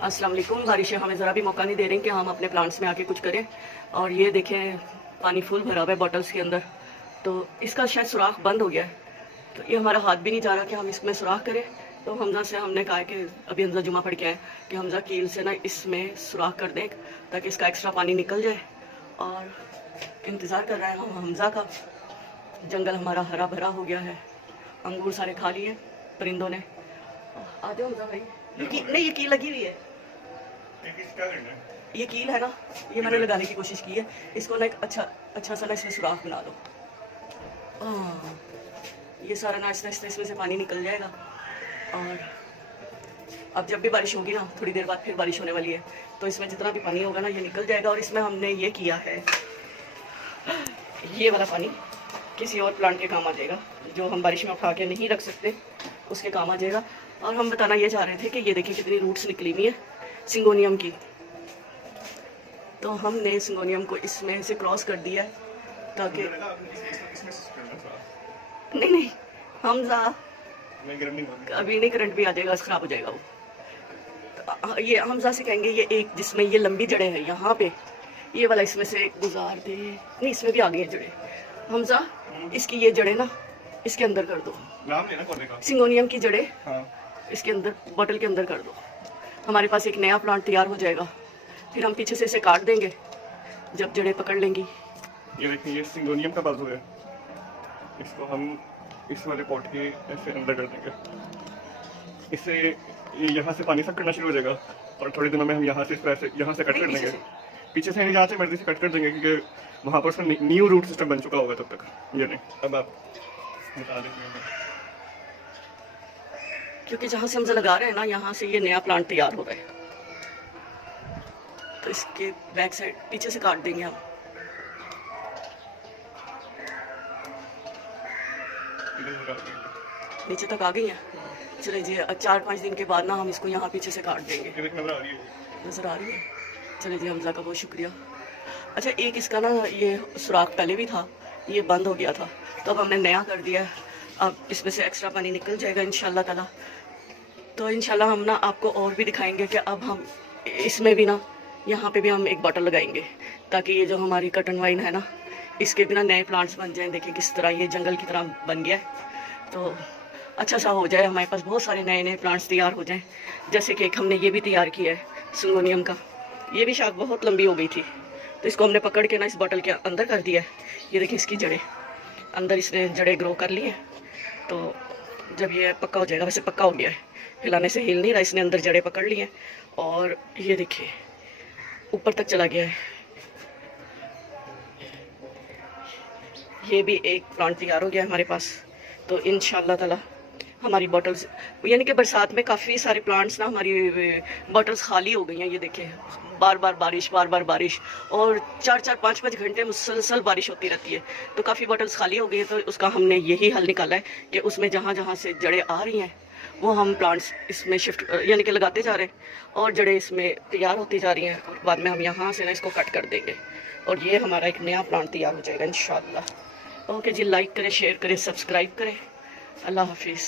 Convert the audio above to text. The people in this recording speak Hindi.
अस्सलाम वालेकुम। बारिशें हमें ज़रा भी मौका नहीं दे रही कि हम अपने प्लांट्स में आके कुछ करें। और ये देखें पानी फुल भरा हुआ है बॉटल्स के अंदर, तो इसका शायद सुराख बंद हो गया है। तो ये हमारा हाथ भी नहीं जा रहा कि हम इसमें सुराख करें। तो हमजा से हमने कहा कि अभी हमजा जुमा पढ़ के आए कि हमजा कील से ना इसमें सुराख कर दें ताकि इसका एक्स्ट्रा पानी निकल जाए। और इंतज़ार कर रहे हैं हम हमजा का। जंगल हमारा हरा भरा हो गया है, अंगूर सारे खा लिए परिंदों ने। आ जाओ हमजा भाई। नहीं, ये कील लगी हुई है, ये कील है ना, ये मैंने लगाने की कोशिश की है। इसको ना एक अच्छा सा ना इसमें सुराख बना दो। ये सारा ना आहिस्ता आहिस्ता इसमें से पानी निकल जाएगा। और अब जब भी बारिश होगी ना, थोड़ी देर बाद फिर बारिश होने वाली है, तो इसमें जितना भी पानी होगा ना ये निकल जाएगा। और इसमें हमने ये किया है, ये वाला पानी किसी और प्लांट के काम आ जाएगा, जो हम बारिश में उठा के नहीं रख सकते उसके काम आ जाएगा। और हम बताना ये चाह रहे थे कि ये देखिए कितनी रूट्स निकली हुई है सिंगोनियम की। तो हमने सिंगोनियम को इसमें से क्रॉस कर दिया है ताकि नहीं हमजा अभी नहीं, करंट भी आ जाएगा, ख़राब हो जाएगा वो। तो ये हमजा से कहेंगे ये एक जिसमें ये लंबी जड़ें हैं यहाँ पे, ये वाला इसमें से गुजार दे। नहीं, इसमें भी आ गई है जड़ें। हमजा इसकी ये जड़ें ना इसके अंदर कर दो, सिंगोनियम की जड़ें। हाँ। इसके अंदर बॉटल के अंदर कर दो। हमारे पास एक नया प्लांट तैयार हो जाएगा। फिर हम पीछे से इसे काट देंगे जब जड़ें पकड़ लेंगी। ये देखिए, ये सिंगोनियम का बाजू है, इसको हम इस वाले पॉट के ऐसे अंदर कर देंगे। इससे यहाँ से पानी सब कटना शुरू हो जाएगा और थोड़े दिनों में हम यहाँ से इसको ऐसे यहाँ से कट कर देंगे। पीछे से यहाँ से मर्जी से कट कर देंगे क्योंकि वहाँ पर उसका न्यू रूट सिस्टम बन चुका होगा तब तक। ये नहीं, अब आप बता देंगे क्योंकि जहाँ से हम लगा रहे हैं ना, यहाँ से ये नया प्लांट तैयार हो रहा है। तो इसके बैक साइड पीछे से काट देंगे हम। नीचे तक आ गई है। चलिए जी, 4-5 दिन के बाद ना हम इसको यहाँ पीछे से काट देंगे। नजर आ रही है। चलिए जी, हमजा का बहुत शुक्रिया। अच्छा, एक इसका ना ये सुराख पहले भी था, ये बंद हो गया था, तो अब हमने नया कर दिया है। अब इसमें से एक्स्ट्रा पानी निकल जाएगा इंशाल्लाह ताला। तो इंशाल्लाह हम ना आपको और भी दिखाएंगे कि अब हम इसमें भी ना, यहाँ पे भी हम एक बॉटल लगाएंगे ताकि ये जो हमारी कटन वाइन है ना, इसके बिना नए प्लांट्स बन जाएं। देखिए किस तरह ये जंगल की तरह बन गया है। तो अच्छा सा हो जाए, हमारे पास बहुत सारे नए प्लांट्स तैयार हो जाएं। जैसे कि एक हमने ये भी तैयार किया है सिंगोनियम का। ये भी शाख बहुत लंबी हो गई थी, तो इसको हमने पकड़ के ना इस बॉटल के अंदर कर दिया है। ये देखिए इसकी जड़ें अंदर, इसने जड़ें ग्रो कर ली हैं। तो जब ये पक्का हो जाएगा, वैसे पक्का हो गया है, हिलाने से हिल नहीं रहा, इसने अंदर जड़ें पकड़ ली हैं। और ये देखिए ऊपर तक चला गया है। ये भी एक प्लांट तैयार हो गया है हमारे पास। तो इंशाल्लाह ताला हमारी बॉटल्स, यानी कि बरसात में काफ़ी सारे प्लांट्स ना, हमारी बॉटल्स खाली हो गई हैं। ये देखें बार बार बारिश और 4-4, 5-5 घंटे मुसलसल बारिश होती रहती है, तो काफ़ी बॉटल्स खाली हो गई हैं। तो उसका हमने यही हल निकाला है कि उसमें जहाँ जहाँ से जड़ें आ रही हैं वो हम प्लांट्स इसमें शिफ्ट यानी कि लगाते जा रहे हैं, और जड़ें इसमें तैयार होती जा रही हैं। और बाद में हम यहाँ से ना इसको कट कर देंगे और ये हमारा एक नया प्लांट तैयार हो जाएगा इंशाल्लाह। ओके जी, लाइक करें, शेयर करें, सब्सक्राइब करें। अल्लाह हाफिज़।